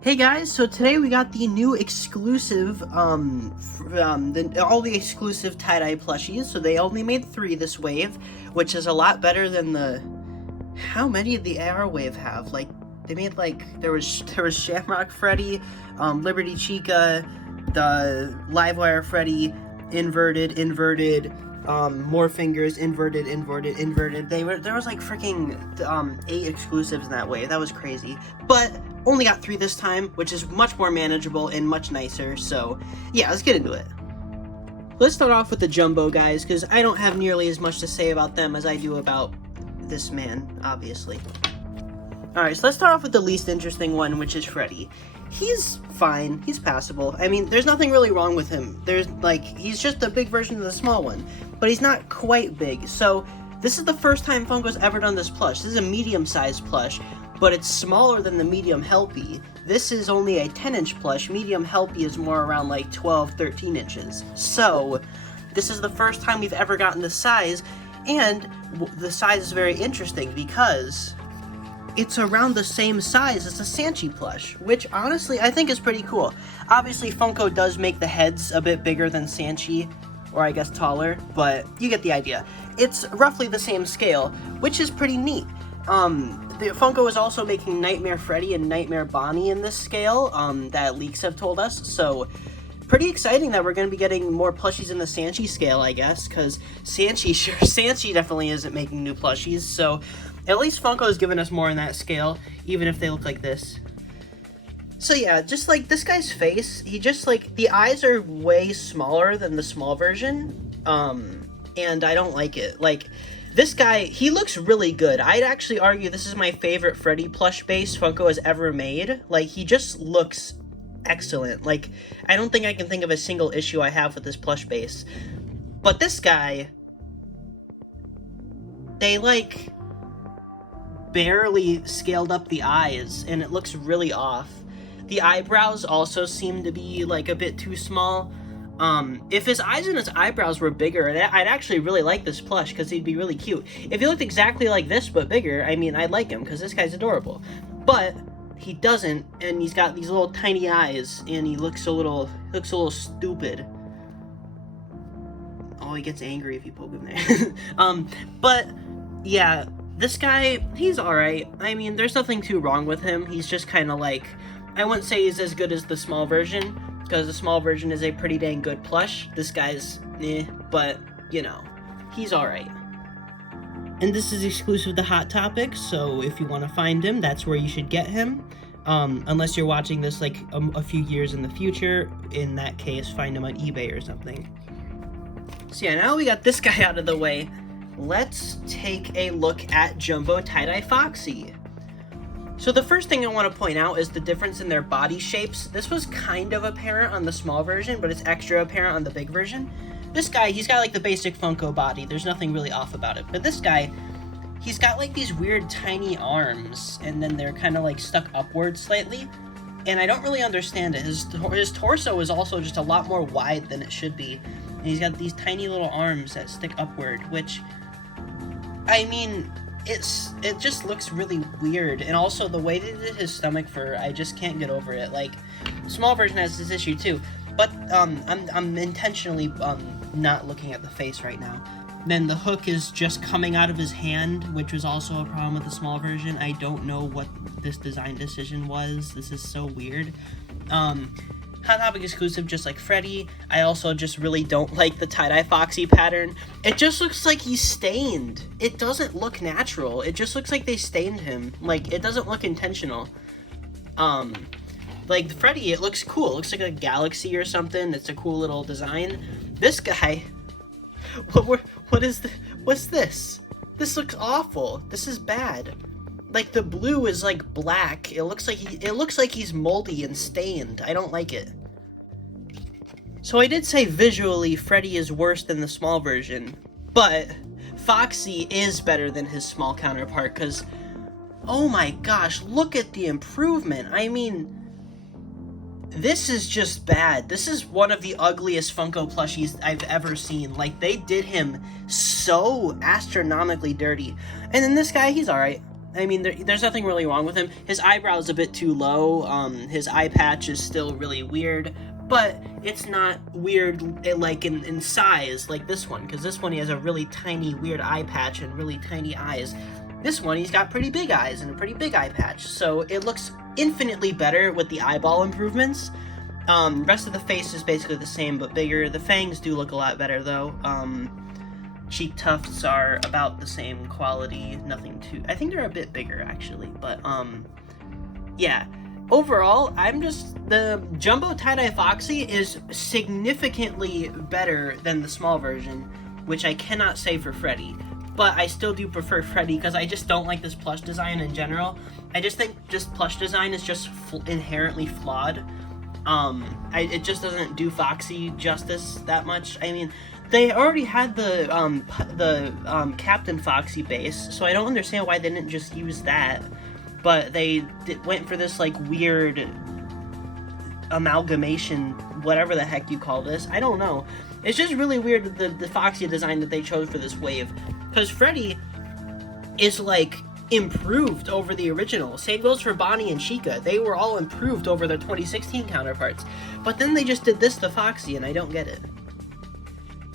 Hey guys, so today we got the new exclusive, all the exclusive tie-dye plushies. So they only made 3 this wave, which is a lot better than how many did the AR wave have? Like, they made there was Shamrock Freddy, Liberty Chica, the Livewire Freddy, inverted, more fingers, inverted. There was like freaking 8 exclusives in that wave. That was crazy. But only got 3 this time, which is much more manageable and much nicer. So yeah, let's get into it. Let's start off with the Jumbo guys, because I don't have nearly as much to say about them as I do about this man, obviously. Alright, so let's start off with the least interesting one, which is Freddy. He's fine, he's passable. I mean, there's nothing really wrong with him. He's just a big version of the small one, but he's not quite big. So this is the first time Funko's ever done this plush. This is a medium-sized plush, but it's smaller than the medium Helpy. This is only a 10-inch plush. Medium Helpy is more around like 12, 13 inches. So this is the first time we've ever gotten this size, and the size is very interesting because it's around the same size as the Sanchi plush, which honestly I think is pretty cool. Obviously Funko does make the heads a bit bigger than Sanchi, or I guess taller, but you get the idea. It's roughly the same scale, which is pretty neat. Funko is also making Nightmare Freddy and Nightmare Bonnie in this scale, that leaks have told us, so pretty exciting that we're going to be getting more plushies in the Sanchi scale, I guess, because Sanchi definitely isn't making new plushies, so at least Funko has given us more in that scale, even if they look like this. So yeah, just like this guy's face, the eyes are way smaller than the small version, and I don't like it. Like, this guy, he looks really good. I'd actually argue this is my favorite Freddy plush base Funko has ever made. Like, he just looks excellent. Like, I don't think I can think of a single issue I have with this plush base. But this guy, they barely scaled up the eyes, and it looks really off. The eyebrows also seem to be like a bit too small. If his eyes and his eyebrows were bigger, I'd actually really like this plush, because he'd be really cute. If he looked exactly like this but bigger, I mean, I'd like him, because this guy's adorable. But he doesn't, and he's got these little tiny eyes, and he looks a little stupid. Oh, he gets angry if you poke him there. But yeah, this guy, he's alright. I mean, there's nothing too wrong with him. He's just kind of like, I wouldn't say he's as good as the small version, because the small version is a pretty dang good plush. This guy's but, you know, he's alright. And this is exclusive to Hottopic, so if you want to find him, that's where you should get him. Unless you're watching this like a few years in the future. In that case, find him on eBay or something. So yeah, now we got this guy out of the way, let's take a look at Jumbo Tie-Dye Foxy. So the first thing I want to point out is the difference in their body shapes. This was kind of apparent on the small version, but it's extra apparent on the big version. This guy, he's got like the basic Funko body. There's nothing really off about it. But this guy, he's got like these weird tiny arms, and then they're kind of like stuck upward slightly. And I don't really understand it. His torso is also just a lot more wide than it should be. And he's got these tiny little arms that stick upward, which, I mean, it just looks really weird. And also the way they did his stomach fur, I just can't get over it. Like, small version has this issue too, but I'm intentionally not looking at the face right now. Then the hook is just coming out of his hand, which was also a problem with the small version. I don't know what this design decision was. This is so weird. Hottopic exclusive, just like Freddy. I also just really don't like the tie-dye Foxy pattern. It just looks like he's stained. It doesn't look natural. It just looks like they stained him. Like, it doesn't look intentional. Like Freddy, it looks cool. It looks like a galaxy or something. It's a cool little design. This guy, what's this? This looks awful. This is bad. Like, the blue is like black. It looks like he's moldy and stained. I don't like it. So I did say visually Freddy is worse than the small version, but Foxy is better than his small counterpart, because oh my gosh, look at the improvement. I mean, this is just bad. This is one of the ugliest Funko plushies I've ever seen. Like, they did him so astronomically dirty. And then this guy, he's alright. I mean, there's nothing really wrong with him. His eyebrow's a bit too low. His eye patch is still really weird, but it's not weird like in size like this one, because this one he has a really tiny weird eye patch and really tiny eyes. This one he's got pretty big eyes and a pretty big eye patch, so it looks infinitely better with the eyeball improvements. Rest of the face is basically the same but bigger. The fangs do look a lot better though. Cheek tufts are about the same quality, nothing too... I think they're a bit bigger, actually, but, yeah. Overall, the Jumbo Tie-Dye Foxy is significantly better than the small version, which I cannot say for Freddy, but I still do prefer Freddy, because I just don't like this plush design in general. I just think just plush design is just inherently flawed. It just doesn't do Foxy justice that much. I mean... They already had the Captain Foxy base, so I don't understand why they didn't just use that. But they went for this, like, weird amalgamation, whatever the heck you call this. I don't know. It's just really weird, the Foxy design that they chose for this wave. Because Freddy is, like, improved over the original. Same goes for Bonnie and Chica. They were all improved over their 2016 counterparts. But then they just did this to Foxy, and I don't get it.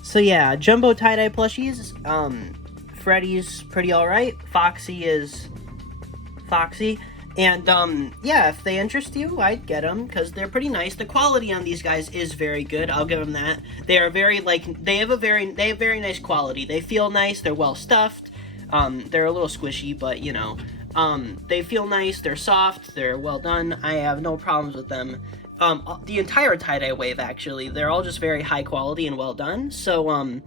So yeah, Jumbo Tie-Dye Plushies, Freddy's pretty alright, Foxy is Foxy, and yeah, if they interest you, I'd get them, because they're pretty nice. The quality on these guys is very good, I'll give them that. They are very, like, they have very nice quality. They feel nice, they're well stuffed, they're a little squishy, but, you know, they feel nice, they're soft, they're well done, I have no problems with them. The entire tie-dye wave, actually, they're all just very high quality and well done, so,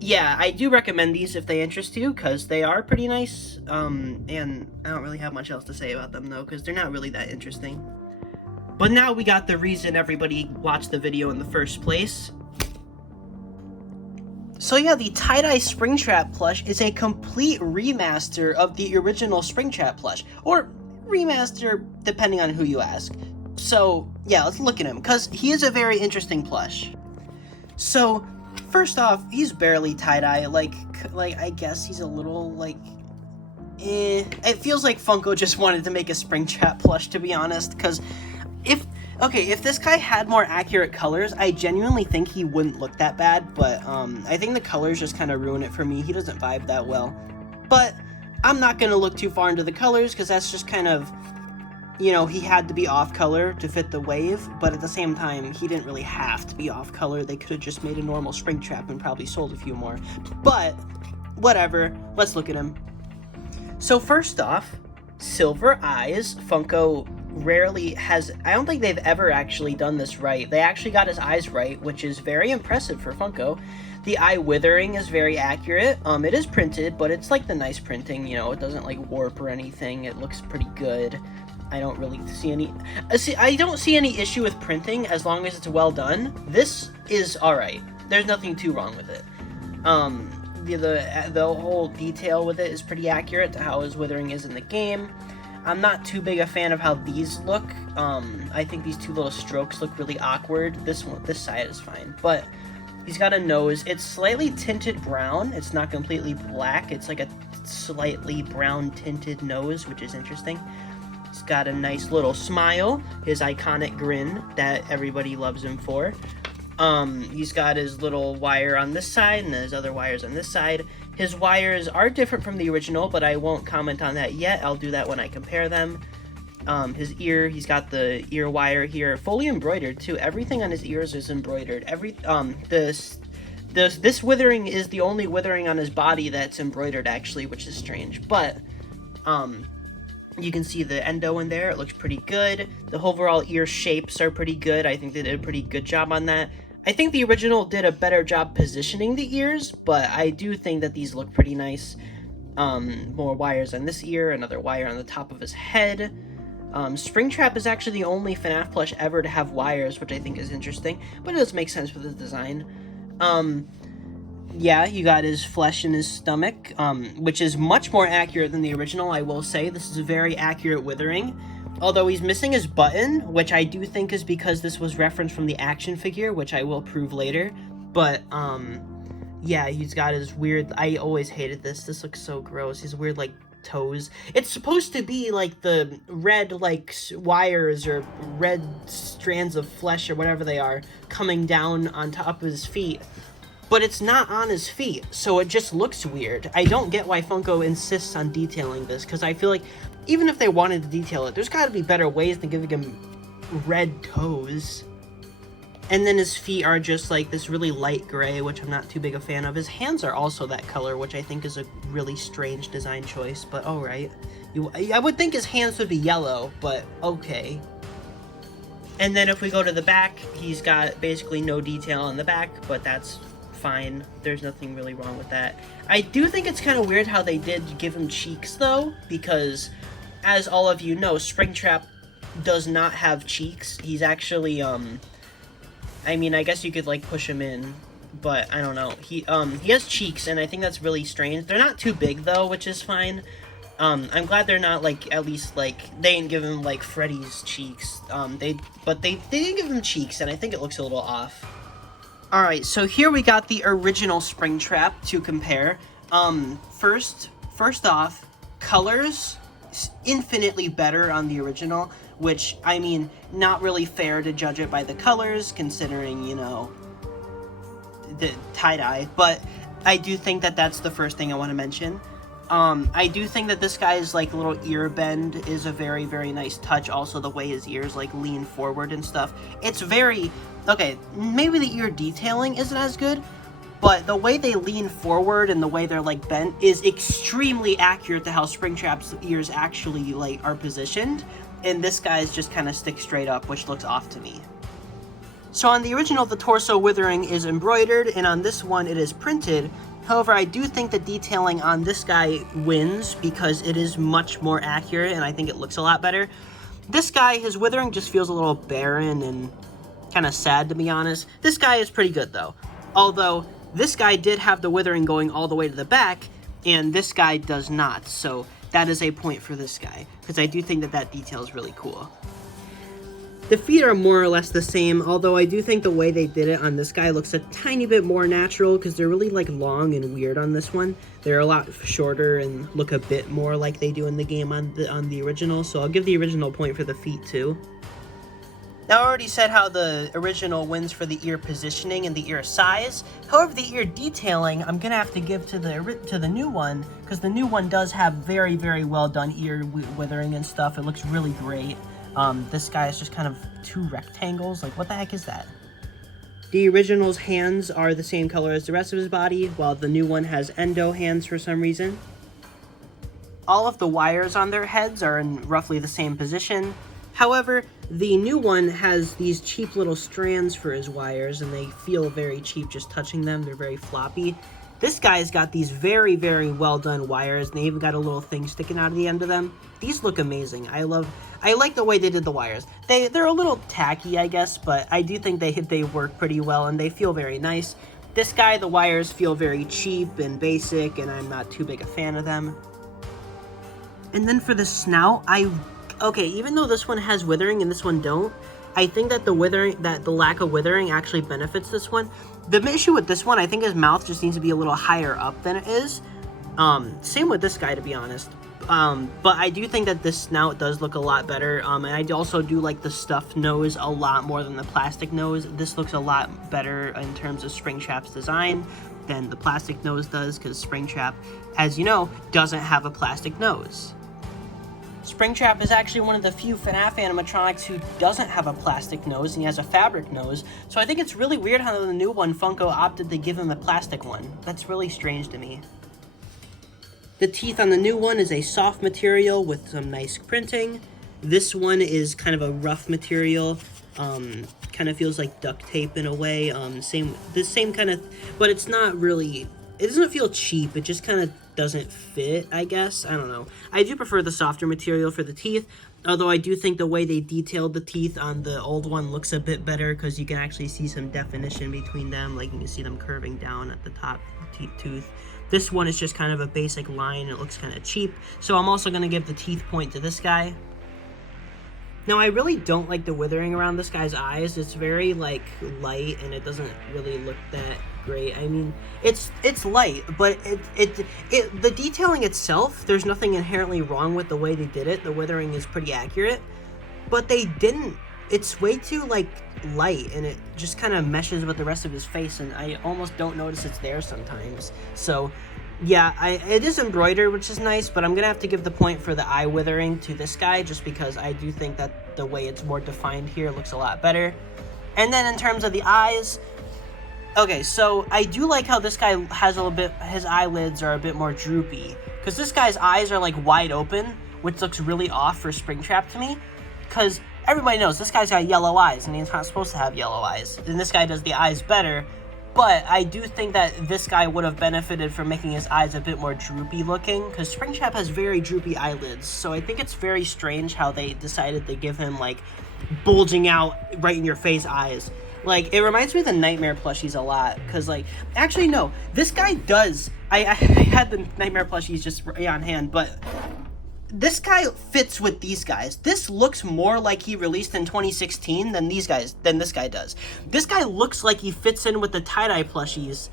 yeah, I do recommend these if they interest you, because they are pretty nice, and I don't really have much else to say about them, though, because they're not really that interesting. But now we got the reason everybody watched the video in the first place. So yeah, the tie-dye Springtrap plush is a complete remaster of the original Springtrap plush, or remaster, depending on who you ask. So, yeah, let's look at him, because he is a very interesting plush. So, first off, he's barely tie-dye, like, I guess he's a little, like, It feels like Funko just wanted to make a Springtrap plush, to be honest, because if this guy had more accurate colors, I genuinely think he wouldn't look that bad, but, I think the colors just kind of ruin it for me. He doesn't vibe that well. But, I'm not going to look too far into the colors, because that's just kind of... You know, he had to be off-color to fit the wave, but at the same time, he didn't really have to be off-color. They could have just made a normal Springtrap and probably sold a few more. But, whatever. Let's look at him. So first off, silver eyes. Funko rarely has... I don't think they've ever actually done this right. They actually got his eyes right, which is very impressive for Funko. The eye withering is very accurate. It is printed, but it's like the nice printing, you know, it doesn't like warp or anything. It looks pretty good. I don't really see any... I don't see any issue with printing as long as it's well done. This is alright. There's nothing too wrong with it. The whole detail with it is pretty accurate to how his withering is in the game. I'm not too big a fan of how these look. I think these two little strokes look really awkward. This side is fine, but he's got a nose. It's slightly tinted brown. It's not completely black. It's like a slightly brown tinted nose, which is interesting. He's got a nice little smile, his iconic grin that everybody loves him for. He's got his little wire on this side and his other wires on this side. His wires are different from the original, but I won't comment on that yet. I'll do that when I compare them. His ear, he's got the ear wire here, fully embroidered too. Everything on his ears is embroidered. This withering is the only withering on his body that's embroidered, actually, which is strange. But, you can see the endo in there. It looks pretty good. The overall ear shapes are pretty good. I think they did a pretty good job on that. I think the original did a better job positioning the ears, but I do think that these look pretty nice. More wires on this ear, another wire on the top of his head. Springtrap is actually the only FNAF plush ever to have wires, which I think is interesting, but it does make sense with the design. Yeah, you got his flesh in his stomach, which is much more accurate than the original, I will say. This is a very accurate withering. Although he's missing his button, which I do think is because this was referenced from the action figure, which I will prove later. But, yeah, he's got his weird... I always hated this. This looks so gross. His weird, like, toes. It's supposed to be like the red like wires or red strands of flesh or whatever they are coming down on top of his feet, but it's not on his feet, so it just looks weird. I don't get why Funko insists on detailing this, because I feel like even if they wanted to detail it, there's got to be better ways than giving him red toes. And then his feet are just like this really light gray, which I'm not too big a fan of. His hands are also that color, which I think is a really strange design choice, but alright. I would think his hands would be yellow, but okay. And then if we go to the back, he's got basically no detail on the back, but that's fine. There's nothing really wrong with that. I do think it's kind of weird how they did give him cheeks, though, because as all of you know, Springtrap does not have cheeks. He's actually, I mean, I guess you could, like, push him in, but I don't know. He has cheeks, and I think that's really strange. They're not too big, though, which is fine. I'm glad they're not, like, at least, like, they didn't give him, like, Freddy's cheeks. But they did give him cheeks, and I think it looks a little off. Alright, so here we got the original Springtrap to compare. First off, colors, infinitely better on the original, which, I mean, not really fair to judge it by the colors, considering, you know, the tie-dye, but I do think that that's the first thing I want to mention. I do think that this guy's, like, little ear bend is a very, very nice touch. Also, the way his ears, like, lean forward and stuff. It's very... Okay, maybe the ear detailing isn't as good, but the way they lean forward and the way they're, like, bent is extremely accurate to how Springtrap's ears actually, like, are positioned. And this guy's just kind of stick straight up, which looks off to me. So on the original, the torso withering is embroidered, and on this one, it is printed. However, I do think the detailing on this guy wins because it is much more accurate, and I think it looks a lot better. This guy, his withering just feels a little barren and kind of sad, to be honest. This guy is pretty good, though. Although, this guy did have the withering going all the way to the back, and this guy does not, so that is a point for this guy, because I do think that that detail is really cool. The feet are more or less the same, although I do think the way they did it on this guy looks a tiny bit more natural, because they're really, like, long and weird on this one. They're a lot shorter and look a bit more like they do in the game on the original, so I'll give the original a point for the feet, too. Now, I already said how the original wins for the ear positioning and the ear size. However, the ear detailing, I'm going to have to give to the new one, because the new one does have very, very well done ear withering and stuff. It looks really great. This guy is just kind of two rectangles. Like, what the heck is that? The original's hands are the same color as the rest of his body, while the new one has endo hands for some reason. All of the wires on their heads are in roughly the same position. However, the new one has these cheap little strands for his wires, and they feel very cheap just touching them. They're very floppy. This guy's got these very, very well done wires, and they even got a little thing sticking out of the end of them. These look amazing. I like the way they did the wires. They're a little tacky, I guess, but I do think they work pretty well, and they feel very nice. This guy, the wires feel very cheap and basic, and I'm not too big a fan of them. And then for the snout, okay, even though this one has withering and this one don't, I think that the lack of withering actually benefits this one. The issue with this one, I think his mouth just needs to be a little higher up than it is. Same with this guy, to be honest. But I do think that this snout does look a lot better. And I also do like the stuffed nose a lot more than the plastic nose. This looks a lot better in terms of Springtrap's design than the plastic nose does, because Springtrap, as you know, doesn't have a plastic nose. Springtrap is actually one of the few FNAF animatronics who doesn't have a plastic nose, and he has a fabric nose, so I think it's really weird how the new one, Funko, opted to give him a plastic one. That's really strange to me. The teeth on the new one is a soft material with some nice printing. This one is kind of a rough material, kind of feels like duct tape in a way, the same kind of, but it's not really, it doesn't feel cheap, it just kind of doesn't fit, I guess. I don't know. I do prefer the softer material for the teeth, although I do think the way they detailed the teeth on the old one looks a bit better, because you can actually see some definition between them, like you can see them curving down at the top tooth. This one is just kind of a basic line. It looks kind of cheap, so I'm also going to give the teeth point to this guy. Now, I really don't like the withering around this guy's eyes. It's very, like, light, and it doesn't really look that great. I mean, it's light, but the detailing itself, there's nothing inherently wrong with the way they did it. The withering is pretty accurate, but they didn't. It's way too, like, light, and it just kind of meshes with the rest of his face, and I almost don't notice it's there sometimes. So, yeah, it is embroidered, which is nice, but I'm gonna have to give the point for the eye withering to this guy, just because I do think that the way it's more defined here looks a lot better. And then in terms of the eyes, okay, so I do like how this guy has a little bit, his eyelids are a bit more droopy, because this guy's eyes are, like, wide open, which looks really off for Springtrap to me, because everybody knows this guy's got yellow eyes, and he's not supposed to have yellow eyes, and this guy does the eyes better. But I do think that this guy would have benefited from making his eyes a bit more droopy looking, because Springtrap has very droopy eyelids, so I think it's very strange how they decided to give him, like, bulging out right in your face eyes. Like, it reminds me of the Nightmare plushies a lot, because, like, actually, no, this guy does, I had the Nightmare plushies just right on hand, but this guy fits with these guys. This looks more like he released in 2016 than this guy does. This guy looks like he fits in with the tie-dye plushies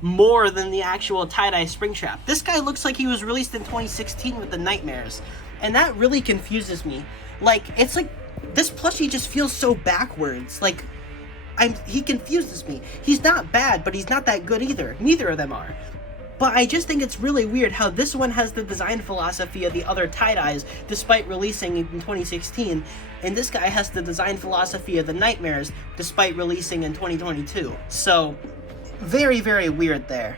more than the actual tie-dye Springtrap. This guy looks like he was released in 2016 with the Nightmares, and that really confuses me. Like, it's like, this plushie just feels so backwards. Like, he confuses me. He's not bad, but he's not that good either. Neither of them are. But I just think it's really weird how this one has the design philosophy of the other tie-dyes, despite releasing in 2016, and this guy has the design philosophy of the Nightmares, despite releasing in 2022. So, very, very weird there.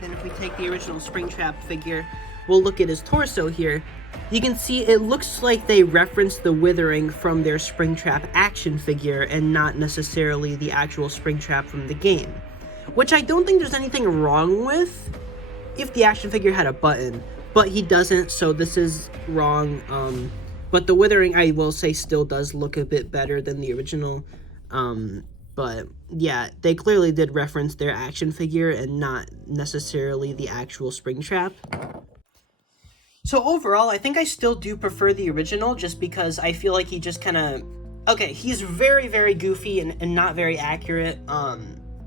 Then if we take the original Springtrap figure, we'll look at his torso here. You can see it looks like they referenced the withering from their Springtrap action figure, and not necessarily the actual Springtrap from the game. Which I don't think there's anything wrong with if the action figure had a button, but he doesn't, so this is wrong. But the withering, I will say, still does look a bit better than the original. But yeah, they clearly did reference their action figure and not necessarily the actual Springtrap. So overall, I think I still do prefer the original, just because I feel like he just kind of, okay, he's very, very goofy and not very accurate.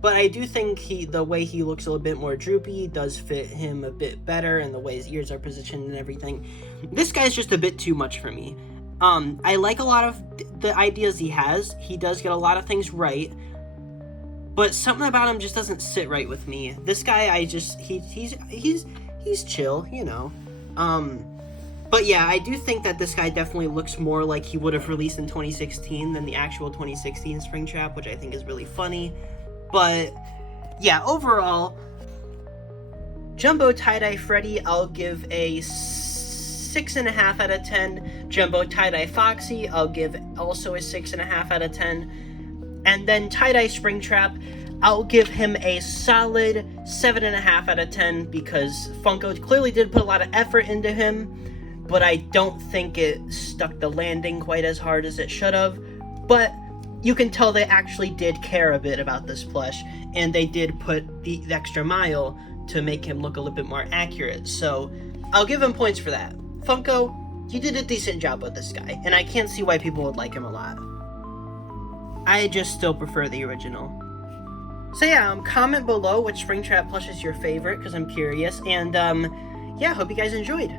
But I do think the way he looks a little bit more droopy does fit him a bit better, and the way his ears are positioned and everything. This guy's just a bit too much for me. I like a lot of the ideas he has. He does get a lot of things right, but something about him just doesn't sit right with me. This guy, he's chill, you know. But yeah, I do think that this guy definitely looks more like he would have released in 2016 than the actual 2016 Springtrap, which I think is really funny. But yeah, overall, Jumbo Tie-Dye Freddy, I'll give a 6.5 out of 10. Jumbo Tie-Dye Foxy, I'll give also a 6.5 out of 10. And then Tie-Dye Springtrap, I'll give him a solid 7.5 out of 10, because Funko clearly did put a lot of effort into him, but I don't think it stuck the landing quite as hard as it should have. But you can tell they actually did care a bit about this plush, and they did put the extra mile to make him look a little bit more accurate. So I'll give him points for that. Funko, you did a decent job with this guy, and I can't see why people would like him a lot. I just still prefer the original. So yeah, comment below which Springtrap plush is your favorite, because I'm curious, and yeah, hope you guys enjoyed.